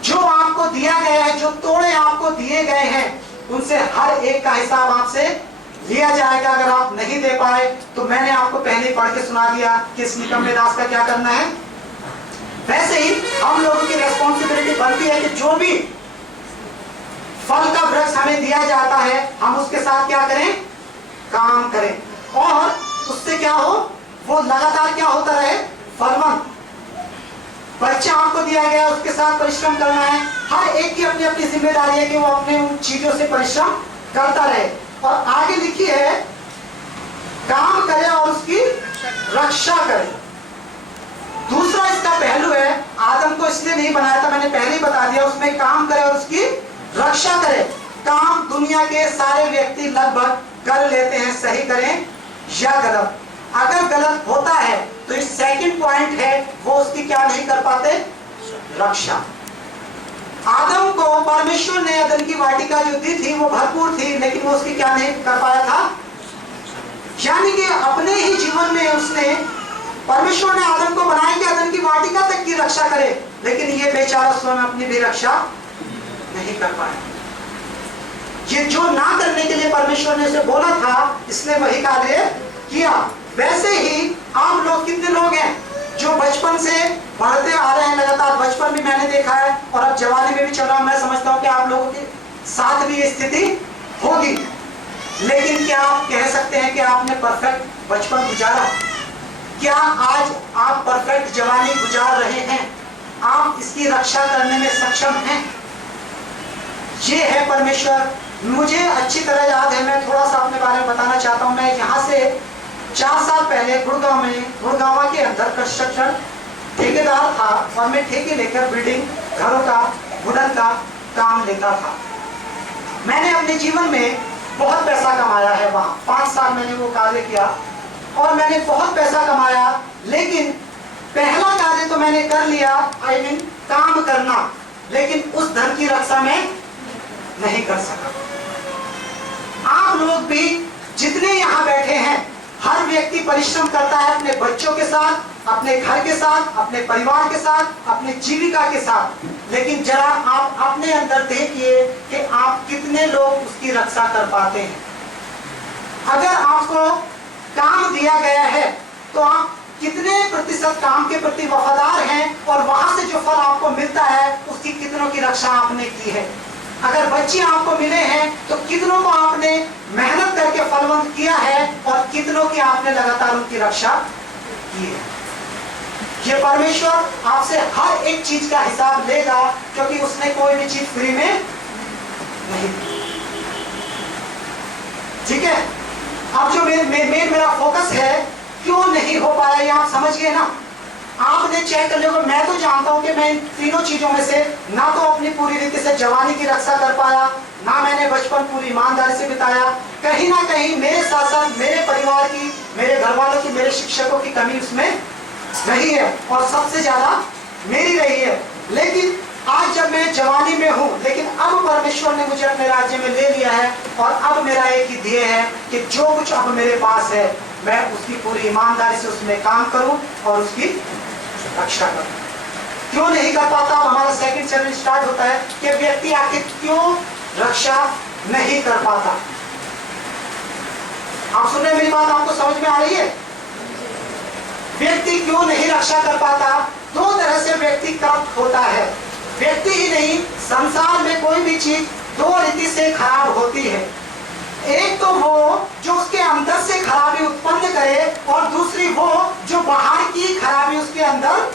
जो आपको दिया गया है, जो तोड़े आपको दिए गए हैं, उनसे हर एक का हिसाब आपसे लिया जाएगा। अगर आप नहीं दे पाए तो मैंने आपको पहले पढ़ के सुना दिया कि इस निकम्मे दास का क्या करना है। वैसे ही हम लोगों की रेस्पॉन्सिबिलिटी बनती है कि जो भी फल का वृक्ष हमें दिया जाता है, हम उसके साथ क्या करें, काम करें, और उससे क्या हो, वो लगातार क्या होता रहे, फलवंत। बच्चा आपको दिया गया, उसके साथ परिश्रम करना है। हर एक की अपनी अपनी जिम्मेदारी है कि वो अपने उन चीजों से परिश्रम करता रहे। और आगे लिखी है, काम करे और उसकी रक्षा करे। दूसरा इसका पहलू है, आदम को इसलिए नहीं बनाया था, मैंने पहले ही बता दिया, उसमें काम करे और उसकी रक्षा करे। काम दुनिया के सारे व्यक्ति लगभग कर लेते हैं, सही करें या गलत। अगर गलत होता है तो इस सेकंड पॉइंट है, वो उसकी क्या नहीं कर पाते, रक्षा। आदम को परमेश्वर ने अदन की वाटिका जो दी थी वो भरपूर थी, लेकिन वो उसकी क्या नहीं कर पाया था, यानी कि अपने ही जीवन में उसने परमेश्वर ने आदम को बनाया कि आदम की वाटिका तक की रक्षा करे, लेकिन ये बेचारा स्वयं अपनी भी रक्षा नहीं कर पाया। ये जो ना करने के लिए परमेश्वर ने उसे बोला था, इसने वही कार्य किया। वैसे ही आप लोग, कितने लोग हैं जो बचपन से बढ़ते आ रहे हैं लगातार, बचपन भी मैंने देखा है और अब जवानी में भी चल रहा। मैं समझता हूँ कि आप लोगों के साथ भी ये स्थिति होगी, लेकिन क्या आप कह सकते हैं कि आपने परफेक्ट बचपन गुजारा? क्या आज आप परफेक्ट जवानी गुजार रहे हैं? आप इसकी रक्षा करने में सक्षम हैं? ये है परमेश्वर। मुझे अच्छी तरह याद है, मैं थोड़ा सा अपने बारे में बताना चाहता हूँ। मैं यहाँ से 4 साल पहले गुड़गांव के अंदर कंस्ट्रक्शन ठेकेदार था और मैं ठेके लेकर बिल्डिंग, घरों का बुनन का काम लेता था। मैंने अपने जीवन में बहुत पैसा कमाया है। वहाँ 5 साल मैंने वो कार्य किया और मैंने बहुत पैसा कमाया, लेकिन पहला कार्य तो मैंने कर लिया, आई मीन काम करना, लेकिन उस धन की रक्षा में नहीं कर सका। आप लोग भी जितने यहाँ बैठे हैं, हर व्यक्ति परिश्रम करता है अपने बच्चों के साथ, अपने घर के साथ, अपने परिवार के साथ, अपने जीविका के साथ, लेकिन जरा आप अपने अंदर देखिए कि आप कितने लोग उसकी रक्षा कर पाते हैं। अगर आपको काम दिया गया है तो आप कितने प्रतिशत काम के प्रति वफादार हैं और वहां से जो फल आपको मिलता है उसकी कितनों की रक्षा आपने की है। अगर बच्चे आपको मिले हैं तो कितनों को आपने मेहनत करके फलवंत किया है और कितनों की आपने लगातार उनकी रक्षा की है। ये परमेश्वर आपसे हर एक चीज का हिसाब लेगा, क्योंकि उसने कोई भी चीज फ्री में नहीं दी। ठीक है, अब जो मेरा फोकस है, क्यों नहीं हो पाया ये आप समझ गए ना। आपने चेक कर लिया। मैं तो जानता हूं कि मैं इन तीनों चीजों में से ना तो अपनी पूरी रीति से जवानी की रक्षा कर पाया, ना मैंने बचपन पूरी ईमानदारी से बिताया। कहीं ना कहीं मेरे साथ साथ मेरे परिवार की, मेरे घर वालों की, मेरे शिक्षकों की कमी उसमें रही है और सबसे ज्यादा मेरी रही है। लेकिन आज जब मैं जवानी में हूं, लेकिन अब परमेश्वर ने मुझे अपने राज्य में ले लिया है और अब मेरा एक ही ध्येय है कि जो कुछ अब मेरे पास है मैं उसकी पूरी ईमानदारी से उसमें काम करूं और उसकी रक्षा करूं। क्यों नहीं कर पाता? हमारा सेकंड चैलेंज स्टार्ट होता है कि व्यक्ति आखिर क्यों रक्षा नहीं कर पाता। आप सुन रहे मेरी बात? आपको समझ में आ रही है? व्यक्ति क्यों नहीं रक्षा कर पाता? 2 तरह से व्यक्ति करप्ट होता है। व्यक्ति ही नहीं, संसार में कोई भी चीज 2 रीति से खराब होती है। एक तो वो जो उसके अंदर से खराबी उत्पन्न करे और दूसरी वो जो बाहर की खराबी उसके अंदर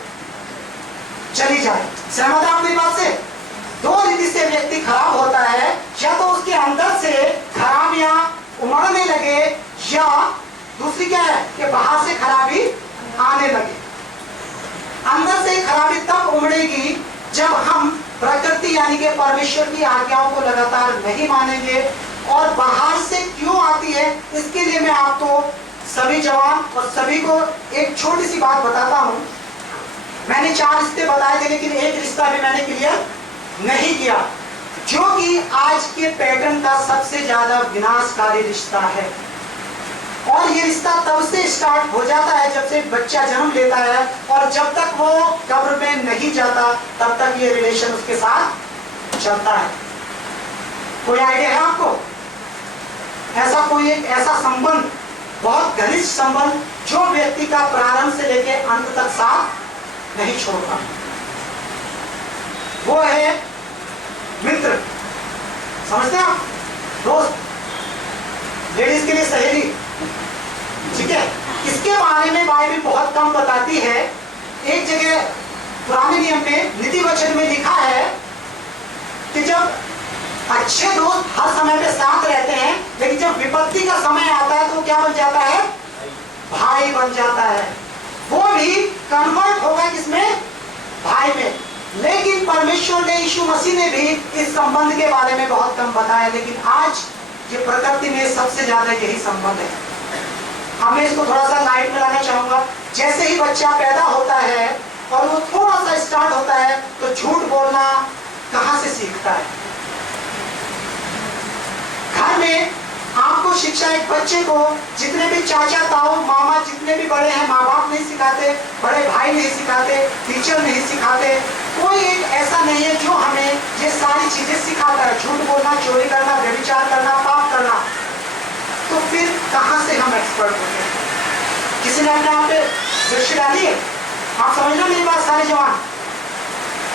चली जाए। सहमत है आप मेरी बात से? 2 रीति से व्यक्ति खराब होता है, या तो उसके अंदर से खराबियां उमड़ने लगे, या दूसरी क्या है कि बाहर से खराबी आने लगे। अंदर से खराबी तब उमड़ेगी जब हम प्रकृति यानी कि परमेश्वर की आज्ञाओं को लगातार नहीं मानेंगे। और बाहर से क्यों आती है, इसके लिए मैं आपको सभी जवान और सभी को एक छोटी सी बात बताता हूं। मैंने 4 रिश्ते बताए थे, लेकिन एक रिश्ता भी मैंने क्लियर नहीं किया, जो कि आज के पैटर्न का सबसे ज्यादा विनाशकारी रिश्ता है। और ये रिश्ता तब से स्टार्ट हो जाता है जब से बच्चा जन्म लेता है, और जब तक वो कब्र में नहीं जाता तब तक ये रिलेशन उसके साथ चलता है। कोई आइडिया है आपको? ऐसा कोई एक ऐसा संबंध, बहुत घनिष्ठ संबंध, जो व्यक्ति का प्रारंभ से लेके अंत तक साथ नहीं छोड़ता, वो है मित्र। समझते हैं आप? दोस्त, लेडीज के लिए सहेली। ठीक है, इसके बारे में बाइबल बहुत कम बताती है। एक जगह पुराने नियम में नीति वचन में लिखा है कि जब अच्छे दोस्त हर समय पे साथ रहते हैं, लेकिन जब विपत्ति का समय आता है तो क्या बन जाता है? भाई बन जाता है। वो भी कन्वर्ट होगा किसमें? भाई में। लेकिन परमेश्वर ने, यीशु मसीह ने भी इस संबंध के बारे में बहुत कम बताया, लेकिन आज ये प्रकृति में सबसे ज्यादा यही संबंध है। अब मैं इसको थोड़ा सा लाइट में लाना चाहूंगा। जैसे ही बच्चा पैदा होता है और वो थोड़ा सा स्टार्ट होता है तो झूठ बोलना कहां से सीखता है? घर में आपको वो शिक्षा एक बच्चे को, जितने भी चाचा ताऊ मामा जितने भी बड़े हैं, माँ बाप नहीं सिखाते, बड़े भाई नहीं सिखाते, टीचर नहीं सिखाते, कोई एक ऐसा नहीं है जो हमें ये सारी चीजें सिखाता है। झूठ बोलना, चोरी करना, व्यभिचार करना, पाप करना, तो फिर कहां से हम एक्सपर्ट होते हैं? किसी ने अपने आप पे दृष्टि डाली है? आप समझना मेरी बात सारे जवान।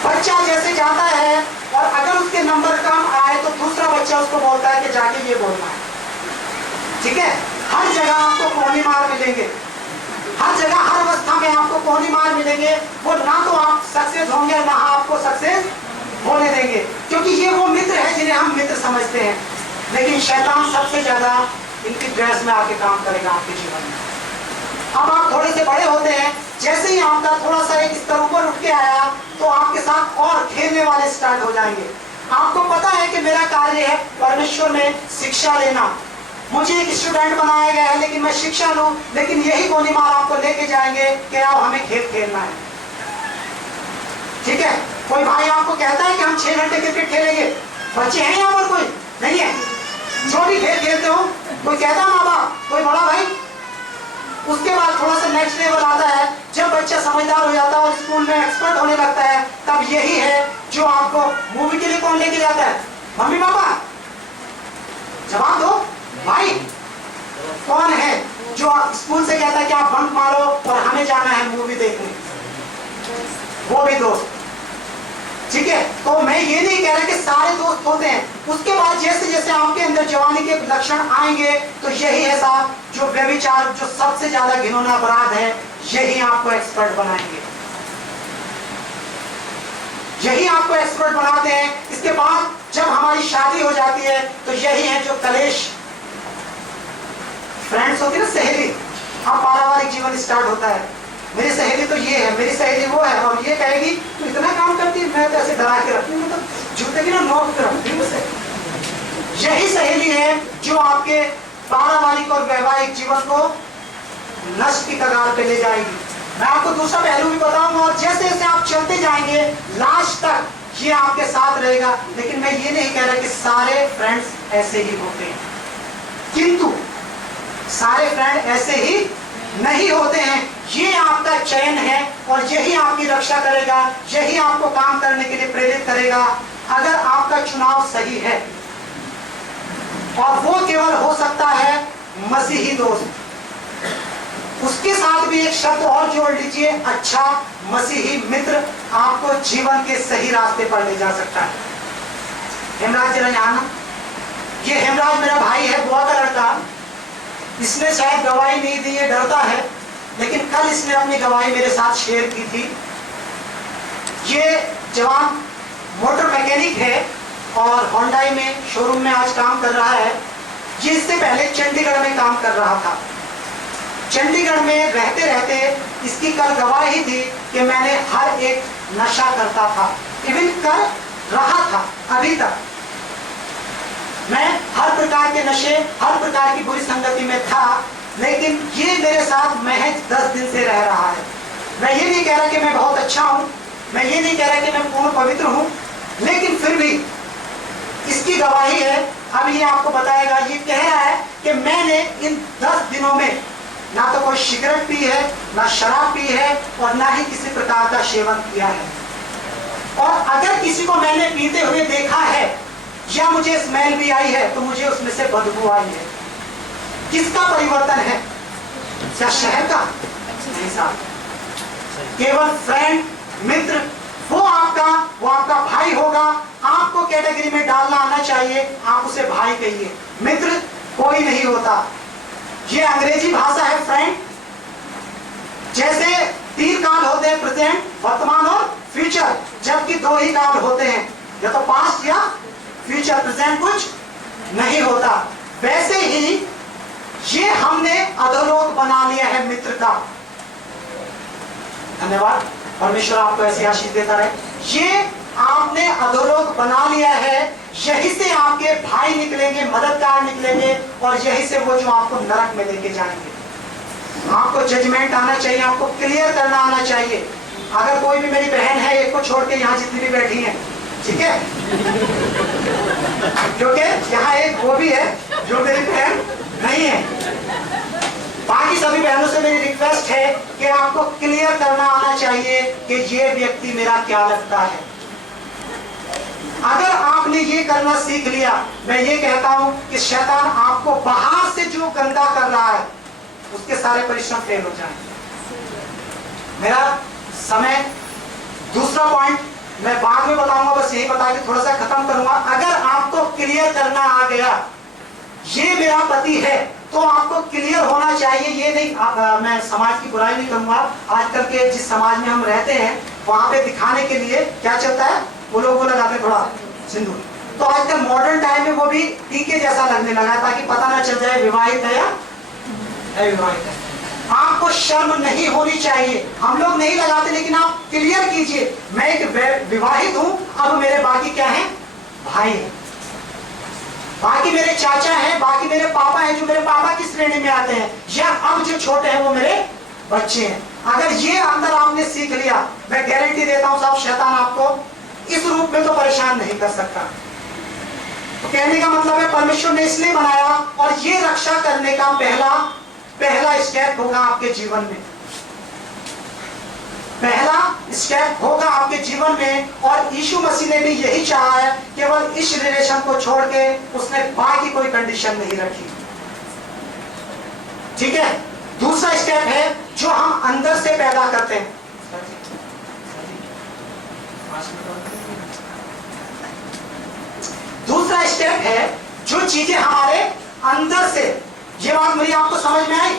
बच्चा जैसे जाता है और अगर उसके नंबर कम आए तो दूसरा बच्चा उसको बोलता है कि जाके ये बोलना है, ठीक है? हर जगह आपको कोहनी मार मिलेंगे, हर जगह हर अवस्था में आपको कोहनी मार मिलेंगे। वो ना तो आप सक्सेस होंगे ना आपको सक्सेस होने देंगे, क्योंकि ये वो मित्र है जिन्हें हम मित्र समझते हैं। लेकिन शैतान सबसे ज्यादा इनकी ड्रेस में आके काम करेगा आपके जीवन में। अब आप थोड़े से बड़े होते हैं, जैसे ही आपका थोड़ा सा एक स्तर ऊपर उठ के आया तो आपके साथ और खेलने वाले स्टार्ट हो जाएंगे। आपको पता है कि मेरा कार्य है परमेश्वर में शिक्षा लेना, मुझे एक स्टूडेंट बनाया गया है, लेकिन मैं शिक्षा लूं, लेकिन यही गोली मार आपको लेके जाएंगे कि आओ हमें खेल खेलना है, ठीक है? कोई भाई आपको कहता है कि हम 6 घंटे क्रिकेट खेलेंगे, बच्चे हैं यहाँ पर? कोई नहीं है। जो भी खेल खेलते हो, कोई कहता है माँ बाप, कोई बड़ा भाई? उसके बाद थोड़ा सा नेक्स्ट लेवल आता है, जब बच्चा समझदार हो जाता है और स्कूल में एक्सपर्ट होने लगता है, तब यही है जो आपको मूवी के लिए कौन लेके जाता है? Mummy papa? जवाब दो भाई। कौन है जो स्कूल से कहता है कि आप बंक मारो और हमें जाना है मूवी देखने? वो भी दोस्त, ठीक है? तो मैं ये नहीं कह रहा कि सारे दोस्त होते हैं। उसके बाद जैसे जैसे आपके अंदर जवानी के लक्षण आएंगे तो यही है साहब, जो व्यभिचार, जो सबसे ज्यादा घिनौना अपराध है, यही आपको एक्सपर्ट बनाएंगे, यही आपको एक्सपर्ट बनाते हैं। इसके बाद जब हमारी शादी हो जाती है तो यही है जो कलेश, फ्रेंड्स होती है ना, सहेली, अब पारिवारिक जीवन स्टार्ट होता है। मेरी सहेली तो ये है, मेरी सहेली वो है, और ये कहेगी तू इतना काम करती है, मैं तो ऐसे डरा के रखती हूँ, मतलब जूते की ना नोक पे रखती हूँ उसे। यही सहेली है जो आपके पारिवारिक और वैवाहिक जीवन को नष्ट की कगार पे ले जाएगी। मैं आपको दूसरा पहलू भी बताऊंगा, और जैसे जैसे आप चलते जाएंगे लास्ट तक ये आपके साथ रहेगा। लेकिन मैं ये नहीं कह रहा कि सारे फ्रेंड्स ऐसे ही होते हैं, किंतु सारे फ्रेंड ऐसे ही नहीं होते हैं। ये आपका चयन है और यही आपकी रक्षा करेगा, यही आपको काम करने के लिए प्रेरित करेगा, अगर आपका चुनाव सही है। और वो केवल हो सकता है मसीही दोस्त। उसके साथ भी एक शब्द और जोड़ लीजिए, अच्छा मसीही मित्र आपको जीवन के सही रास्ते पर ले जा सकता है। हेमराज जरा यहाँ ना, ये हेमराज मेरा भाई है, बुआ का लड़का। इसने शायद गवाही नहीं दी, ये डरता है, लेकिन कल इसने अपनी गवाही मेरे साथ शेयर की थी। ये जवान मोटर मैकेनिक है और होंडाई में शोरूम में आज काम कर रहा है। ये इससे पहले चंडीगढ़ में काम कर रहा था। चंडीगढ़ में रहते रहते इसकी कल गवाही थी कि मैंने हर एक नशा करता था, इवन कर रहा था अभी तक। मैं हर प्रकार के नशे, हर प्रकार की बुरी संगति में था, लेकिन ये मेरे साथ महज 10 दिन से रह रहा है। मैं ये नहीं कह रहा कि मैं बहुत अच्छा हूं, मैं ये नहीं कह रहा कि मैं पूर्ण पवित्र हूं, लेकिन फिर भी इसकी गवाही है। अब ये आपको बताएगा, ये कह रहा है कि मैंने इन 10 दिनों में ना तो कोई सिगरेट पी है, ना शराब पी है, और ना ही किसी प्रकार का सेवन किया है। और अगर किसी को मैंने पीते हुए देखा है या मुझे स्मेल भी आई है तो मुझे उसमें से बदबू आई है। किसका परिवर्तन है? क्या शहर का? नहीं साहब, केवल फ्रेंड, मित्र, वो आपका भाई होगा। आपको कैटेगरी में डालना आना चाहिए, आप उसे भाई कहिए, मित्र कोई नहीं होता। ये अंग्रेजी भाषा है फ्रेंड। जैसे 3 काल होते हैं, प्रेजेंट, वर्तमान और फ्यूचर, जबकि 2 ही काल होते हैं, या तो पास्ट या फ्यूचर, प्रेजेंट कुछ नहीं होता। वैसे ही ये हमने अधोलोक बना लिया है मित्र का। धन्यवाद, परमेश्वर आपको ऐसी आशीष देता रहे। ये आपने अधोलोक बना लिया है, यही से आपके भाई निकलेंगे, मददगार निकलेंगे, और यही से वो जो आपको नरक में लेके जाएंगे। आपको जजमेंट आना चाहिए, आपको क्लियर करना आना चाहिए। अगर कोई भी मेरी बहन है, एक को छोड़ के यहाँ जितनी भी बैठी हैं, ठीक है, क्योंकि यहाँ एक वो भी है जो मेरी बहन नहीं है। बाकी सभी बहनों से मेरी रिक्वेस्ट है कि आपको क्लियर करना आना चाहिए कि ये व्यक्ति मेरा क्या लगता है। अगर आपने ये करना सीख लिया, मैं ये कहता हूं कि शैतान आपको बाहर से जो गंदा कर रहा है उसके सारे परिश्रम फेल हो जाएंगे। मेरा समय, दूसरा पॉइंट मैं बाद में बताऊंगा, बस यही बता के थोड़ा सा खत्म करूंगा। अगर आपको क्लियर करना आ गया ये मेरा पति है, तो आपको क्लियर होना चाहिए। ये नहीं मैं समाज की बुराई नहीं करूंगा, आजकल के जिस समाज में हम रहते हैं वहां पे दिखाने के लिए क्या चलता है, वो लोग वो लगाते थोड़ा सिंदूर, तो आजकल मॉडर्न टाइम में वो भी टीके जैसा लगने लगा है ताकि पता ना चल जाए विवाहित है या अविवाहित है। आपको शर्म नहीं होनी चाहिए। हम लोग नहीं लगाते, लेकिन आप क्लियर कीजिए मैं एक विवाहित हूं, अब मेरे बाकी क्या हैं, भाई हैं, बाकी मेरे चाचा हैं, बाकी मेरे पापा हैं जो मेरे पापा की श्रेणी में आते हैं, या अब जो छोटे हैं वो मेरे बच्चे हैं। अगर ये अंदर आपने सीख लिया, मैं गारंटी देता हूं साहब, शैतान आपको इस रूप में तो परेशान नहीं कर सकता। तो कहने का मतलब है परमेश्वर ने इसलिए बनाया, और ये रक्षा करने का पहला स्टेप होगा आपके जीवन में, पहला स्टेप होगा आपके जीवन में। और यीशु मसीह ने भी यही चाहा है, केवल इस रिलेशन को छोड़ के उसने बाकी कोई कंडीशन नहीं रखी। ठीक है, दूसरा स्टेप है जो हम अंदर से पैदा करते हैं। दूसरा स्टेप है जो चीजें हमारे अंदर से, ये बात मेरी आपको समझ में आई?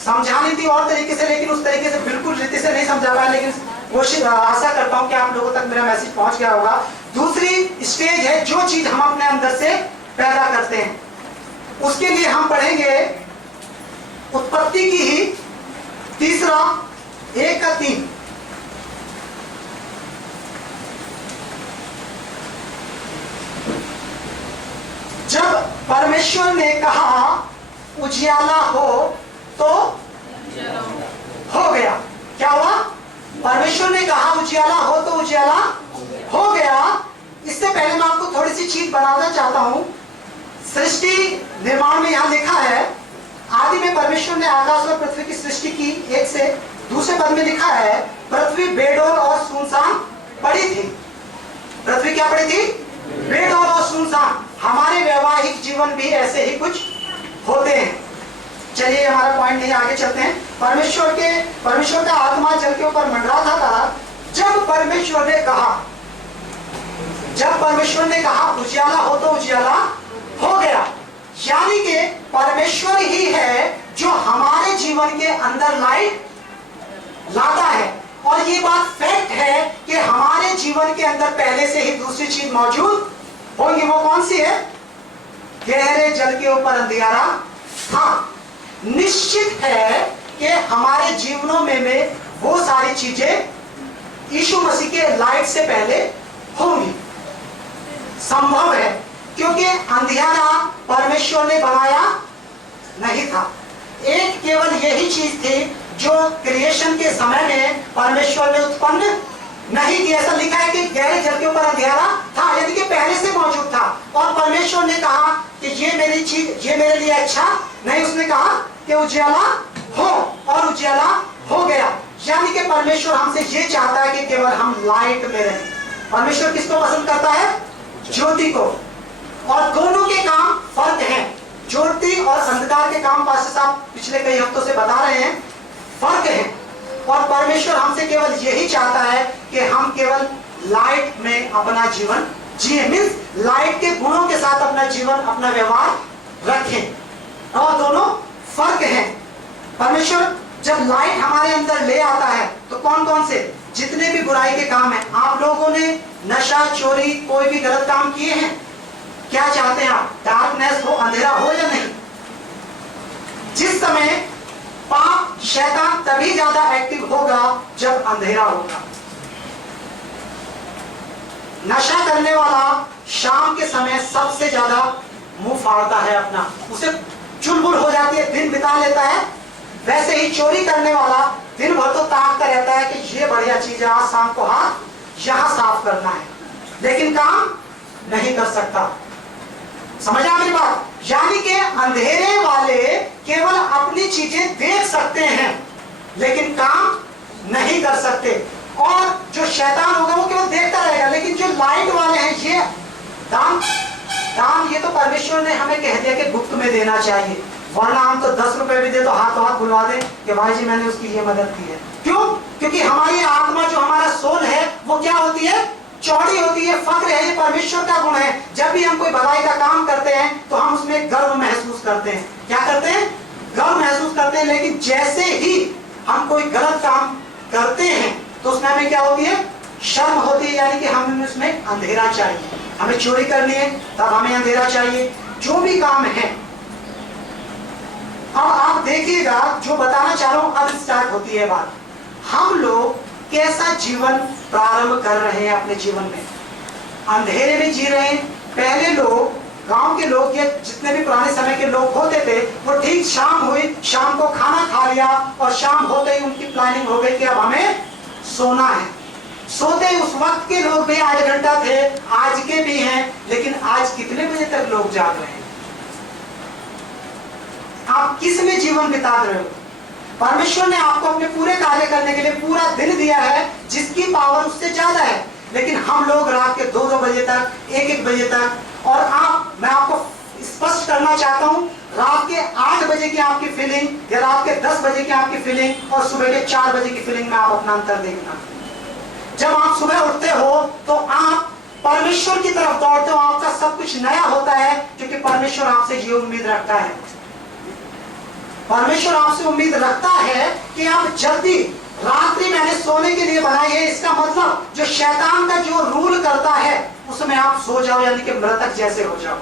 समझानी थी और तरीके से, लेकिन उस तरीके से बिल्कुल रीति से नहीं समझा पाया, लेकिन कोशिश आशा करता हूं कि आप लोगों तक मेरा मैसेज पहुंच गया होगा। दूसरी स्टेज है जो चीज हम अपने अंदर से पैदा करते हैं, उसके लिए हम पढ़ेंगे उत्पत्ति की ही तीसरा 1:3। जब परमेश्वर ने कहा उजियाला हो तो हो गया। क्या हुआ? परमेश्वर ने कहा उजियाला हो तो उजियाला हो गया। इससे पहले मैं आपको थोड़ी सी चीज बताना चाहता हूं। सृष्टि निर्माण में यहां लिखा है, आदि में परमेश्वर ने आकाश और पृथ्वी की सृष्टि की। एक से दूसरे पद में लिखा है पृथ्वी बेडौल और सुनसान पड़ी थी। पृथ्वी क्या पड़ी थी? बेडौल और सुनसान। हमारे वैवाहिक जीवन भी ऐसे ही कुछ होते हैं। चलिए हमारा पॉइंट नहीं, आगे चलते हैं। परमेश्वर का आत्मा जल के ऊपर मंडराता था। जब परमेश्वर ने कहा उजियाला हो तो उजियाला हो गया। यानी कि परमेश्वर ही है जो हमारे जीवन के अंदर लाइट लाता है। और ये बात फैक्ट है कि हमारे जीवन के अंदर पहले से ही दूसरी चीज मौजूद होगी। वो कौन सी है? गहरे जल के ऊपर अंधियारा था। निश्चित है कि हमारे जीवनों में वो सारी चीजें यीशु मसीह के लाइट से पहले होंगी। संभव है, क्योंकि अंधियारा परमेश्वर ने बनाया नहीं था। एक केवल यही चीज थी जो क्रिएशन के समय में परमेश्वर ने उत्पन्न नहीं किया। ऐसा लिखा है कि गहरे जल के ऊपर अंधियारा था, यानी कि पहले से मौजूद था। और परमेश्वर ने कहा कि ये मेरी चीज, ये मेरे लिए अच्छा नहीं। उसने कहा कि उजियाला हो, और उजियाला हो गया। यानी कि परमेश्वर हमसे ये चाहता है कि केवल हम लाइट में रहें। परमेश्वर किसको पसंद करता है? ज्योति को। और दोनों के काम फर्क हैं। ज्योति और अंधकार के काम पास्टर साहब पिछले कई हफ्तों से बता रहे हैं, फर्क है। और परमेश्वर हमसे केवल यही चाहता है कि हम केवल लाइट में अपना जीवन जिए, मीन्स लाइट के गुणों के साथ अपना जीवन, अपना व्यवहार रखें। और दोनों फर्क है। परमेश्वर जब लाइट हमारे अंदर ले आता है तो कौन कौन से जितने भी बुराई के काम हैं, आप लोगों ने नशा, चोरी, कोई भी गलत काम किए हैं? क्या चाहते हैं आप? डार्कनेस हो, अंधेरा हो या नहीं? जिस समय पाप, शैतान तभी ज्यादा एक्टिव होगा जब अंधेरा होगा। नशा करने वाला शाम के समय सबसे ज्यादा मुंह फाड़ता है अपना, उसे चुलबुल हो जाती है, दिन बिता लेता है। वैसे ही चोरी करने वाला दिन भर तो ताकता रहता है कि ये बढ़िया चीज है, आज शाम को हाथ यहां साफ करना है, लेकिन काम नहीं कर सकता। समझ आ मेरी बात? यानी कि अंधेरे वाले केवल अपनी चीजें देख सकते हैं लेकिन काम नहीं कर सकते, और जो शैतान होगा वो केवल देखता रहेगा। लेकिन जो लाइट वाले हैं, ये दान ये तो परमेश्वर ने हमें कह दिया कि गुप्त में देना चाहिए, वरना हम तो 10 रुपए भी दे तो हाथ बुलवा दे कि भाई जी मैंने उसकी ये मदद की है। क्यों? क्योंकि हमारी आत्मा, जो हमारा सोल है, वो क्या होती है? चौड़ी होती है, फक्र है, ये परमेश्वर का गुण है। जब भी हम कोई भलाई का काम करते हैं तो हम उसमें गर्व महसूस करते हैं। क्या करते हैं? गर्व महसूस करते हैं। लेकिन जैसे ही हम कोई गलत काम करते हैं तो उसमें हमें क्या होती है? शर्म होती है, यानी कि हमें उसमें अंधेरा चाहिए। हमें चोरी करनी है तब हमें अंधेरा चाहिए, जो भी काम है। अब आप देखिएगा, जो बताना चाह रहा हूं, अब स्टार्ट होती है बात। हम लोग कैसा जीवन प्रारंभ कर रहे हैं अपने जीवन में? अंधेरे में जी रहे हैं। पहले लोग, गांव के लोग या जितने भी पुराने समय के लोग होते थे, वो ठीक शाम हुई, शाम को खाना खा लिया और शाम होते ही उनकी प्लानिंग हो गई कि अब हमें सोना है। सोते उस वक्त के लोग भी 8 घंटा थे, आज के भी हैं। लेकिन आज कितने बजे तक लोग जाग रहे हैं? आप किस में जीवन बिता रहे हो? परमेश्वर ने आपको अपने पूरे कार्य करने के लिए पूरा दिन दिया है, जिसकी पावर उससे ज्यादा है। लेकिन हम लोग रात के 2-2 बजे तक, 1-1 बजे तक, और मैं आपको स्पष्ट करना चाहता हूं, रात के 8 बजे की आपकी फीलिंग या रात के 10 बजे की आपकी फीलिंग और सुबह के 4 बजे की फीलिंग में आप अपना अंतर देखना। जब आप सुबह उठते हो तो आप परमेश्वर की तरफ दौड़ते हो, आपका सब कुछ नया होता है, क्योंकि परमेश्वर आपसे ये उम्मीद रखता है। परमेश्वर आपसे उम्मीद रखता है कि आप जल्दी, रात्रि मैंने सोने के लिए बनाई है, इसका मतलब जो शैतान का जो रूल करता है उसमें आप सो जाओ, यानी कि मृतक जैसे हो जाओ।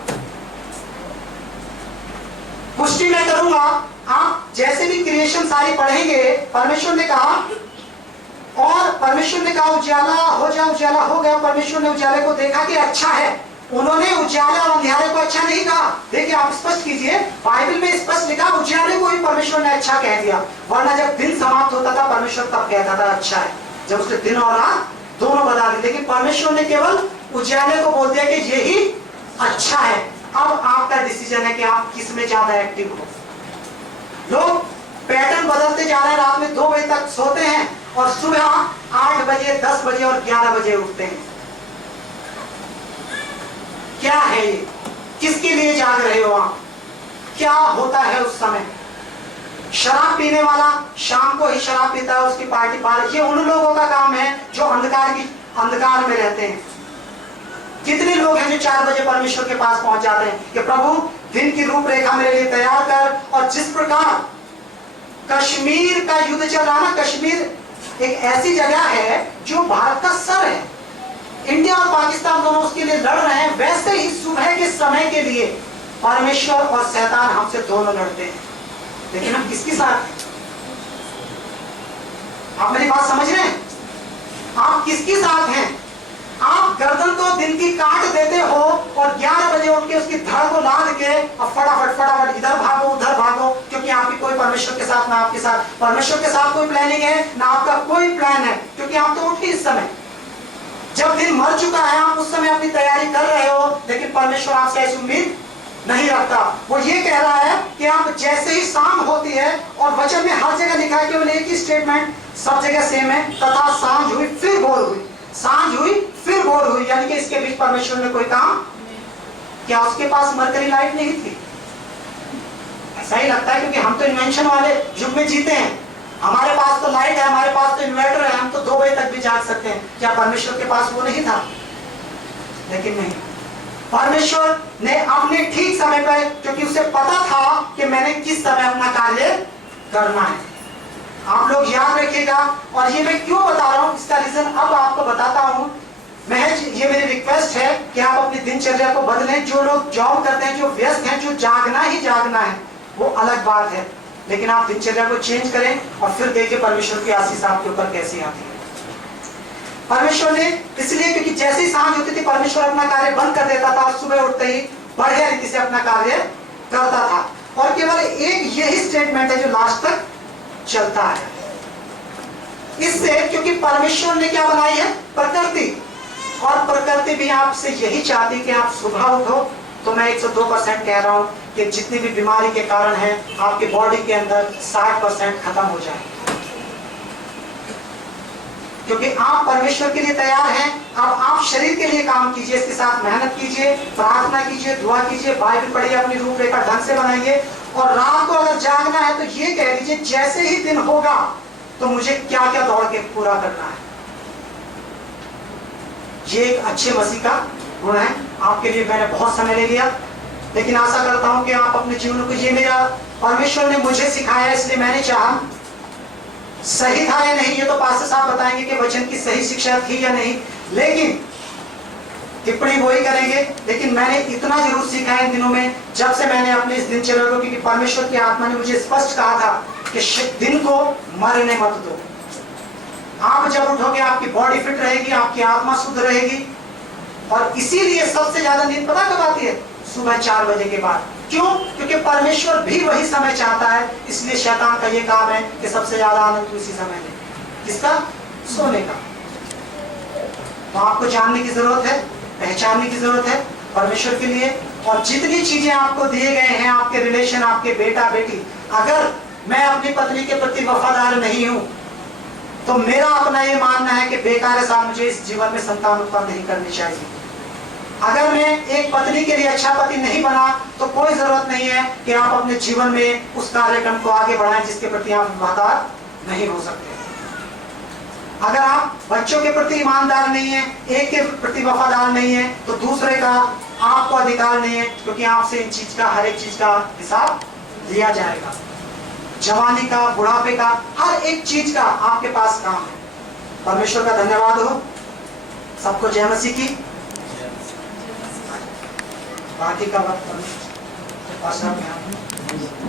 पुष्टि मैं करूंगा, आप जैसे भी क्रिएशन सारी पढ़ेंगे, परमेश्वर ने कहा, और परमेश्वर ने कहा उजाला हो जाए, उजाला हो गया। परमेश्वर ने उजाले को देखा कि अच्छा है। उन्होंने उजाले और अंधेरे को अच्छा नहीं कहा। देखिए, आप स्पष्ट कीजिए, बाइबल में स्पष्ट लिखा उजाले को ही परमेश्वर ने अच्छा कह दिया, वरना जब दिन समाप्त होता था परमेश्वर तब कहता था अच्छा है, जब उसने दिन और रात दोनों बता दी। लेकिन परमेश्वर ने केवल उजाले को बोल दिया कि यही अच्छा है। अब आपका डिसीजन है कि आप किस में ज्यादा एक्टिव हो। लोग पैटर्न बदलते जा रहे हैं, रात में 2 बजे तक सोते हैं और सुबह 8 बजे, 10 बजे और 11 बजे उठते हैं। क्या है ये? किसके लिए जाग रहे हो आप? क्या होता है उस समय? शराब पीने वाला शाम को ही शराब पीता है, उसकी पार्टी पार। ये उन लोगों का काम है जो अंधकार में रहते हैं। कितने लोग हैं जो 4 बजे परमेश्वर के पास पहुंच जाते हैं कि प्रभु दिन की रूपरेखा मेरे लिए तैयार कर। और जिस प्रकार कश्मीर का युद्ध चल रहा ना, कश्मीर एक ऐसी जगह है जो भारत का सर है, इंडिया और पाकिस्तान दोनों उसके लिए लड़ रहे हैं, वैसे ही सुबह के समय के लिए परमेश्वर और शैतान हमसे दोनों लड़ते हैं। लेकिन हम किसके साथ? आप मेरी बात समझ रहे हैं? आप किसके साथ हैं? आप गर्दन तो दिन की काट देते हो और 11 बजे उठ के उसकी धड़ को लाद के अब फटाफट इधर भागो उधर भागो, क्योंकि आपकी कोई परमेश्वर के साथ ना आपके साथ परमेश्वर के साथ कोई प्लानिंग है ना आपका कोई प्लान है, क्योंकि आप तो उठे इस समय। जब दिन मर चुका है आप उस समय अपनी तैयारी कर रहे हो, लेकिन परमेश्वर आपसे ऐसी उम्मीद नहीं रखता। वो ये कह रहा है कि आप जैसे ही शाम होती है, और वचन में हर जगह लिखा है, केवल एक ही स्टेटमेंट सब जगह सेम है, तथा सांझ हुई फिर भोर हुई, सांझ हुई फिर भोर हुई, यानी कि इसके बीच परमेश्वर ने कोई काम। क्या उसके पास मरकरी लाइट नहीं थी? ऐसा ही लगता है, क्योंकि हम तो इन्वेंशन वाले युग में जीते हैं। हमारे पास तो लाइट है, हमारे पास तो इन्वर्टर है, हम तो 2 बजे तक भी जाग सकते हैं। क्या परमेश्वर के पास वो नहीं था? लेकिन नहीं, परमेश्वर ने अपने ठीक समय पर, क्योंकि उसे पता था कि मैंने किस समय अपना कार्य करना है। आप लोग याद रखिएगा। और ये मैं क्यों बता रहा हूं, इसका रीजन अब आपको बताता हूं। महज ये मेरी रिक्वेस्ट है कि आप अपनी दिनचर्या को बदलें। जो लोग जॉब करते हैं, जो व्यस्त हैं, जो जागना ही जागना है, वो अलग बात है, लेकिन आप दिनचर्या को चेंज करें और फिर देखिए परमेश्वर की आशीष आपके ऊपर कैसी आती है। परमेश्वर ने इसलिए, क्योंकि जैसे ही सांझ होती थी परमेश्वर अपना कार्य बंद कर देता था और सुबह उठते ही बढ़िया रीति से अपना कार्य करता था। और केवल एक यही स्टेटमेंट है जो लास्ट तक चलता है। इससे, क्योंकि परमेश्वर ने क्या बनाई है? प्रकृति, और प्रकृति भी आपसे यही चाहती कि आप सुबह उठो। तो मैं 102% कह रहा हूं कि जितनी भी बीमारी के कारण है आपके बॉडी के अंदर 60% खत्म हो जाए, क्योंकि आप परमेश्वर के लिए तैयार हैं। अब आप शरीर के लिए काम कीजिए, इसके साथ मेहनत कीजिए, प्रार्थना कीजिए, दुआ कीजिए, बाइबल पढ़िए, अपनी रूपरेखा ढंग से बनाइए, और रात को अगर जागना है तो ये कह दीजिए जैसे ही दिन होगा तो मुझे क्या क्या दौड़ के पूरा करना है। ये एक अच्छे मसीह का गुण है। आपके लिए मैंने बहुत समय ले लिया, लेकिन आशा करता हूं कि आप अपने जीवन को, ये मेरा परमेश्वर ने मुझे सिखाया इसलिए मैंने चाहा, सही था या नहीं ये तो पास्टर साहब बताएंगे कि वचन की सही शिक्षा थी या नहीं, लेकिन टिप्पणी वही करेंगे। लेकिन मैंने इतना जरूर सीखा है इन दिनों में, जब से मैंने अपने इस दिनचर्या को, क्योंकि परमेश्वर की आत्मा ने मुझे स्पष्ट कहा था कि दिन को मरने मत दो। आप जब उठोगे आपकी बॉडी फिट रहेगी, आपकी आत्मा शुद्ध रहेगी, और इसीलिए सबसे ज्यादा नींद पता कब आती है? सुबह 4 बजे के बाद। क्यों? क्योंकि परमेश्वर भी वही समय चाहता है, इसलिए शैतान का ये काम है कि सबसे ज्यादा आनंद उसी समय ले। किसका? सोने का। तो आपको जानने की जरूरत है, पहचानने की जरूरत है परमेश्वर के लिए। और जितनी चीजें आपको दिए गए हैं, आपके रिलेशन, आपके बेटा बेटी, अगर मैं अपनी पत्नी के प्रति वफादार नहीं हूं तो मेरा अपना ये मानना है कि बेकार है साहब, मुझे इस जीवन में संतान उत्पन्न नहीं करनी चाहिए। अगर मैं एक पत्नी के लिए अच्छा पति नहीं बना तो कोई जरूरत नहीं है कि आप अपने जीवन में उस कार्यक्रम को आगे बढ़ाएं जिसके प्रति आप वफादार नहीं हो सकते। अगर आप बच्चों के प्रति ईमानदार नहीं है, एक के प्रति वफादार नहीं है, तो दूसरे का आपको अधिकार नहीं है, क्योंकि आपसे इन चीज का, हर एक चीज का हिसाब लिया जाएगा। जवानी का, बुढ़ापे का, हर एक चीज का आपके पास काम है। परमेश्वर का धन्यवाद हो। सबको जय मसीह की। बाकी का वक्त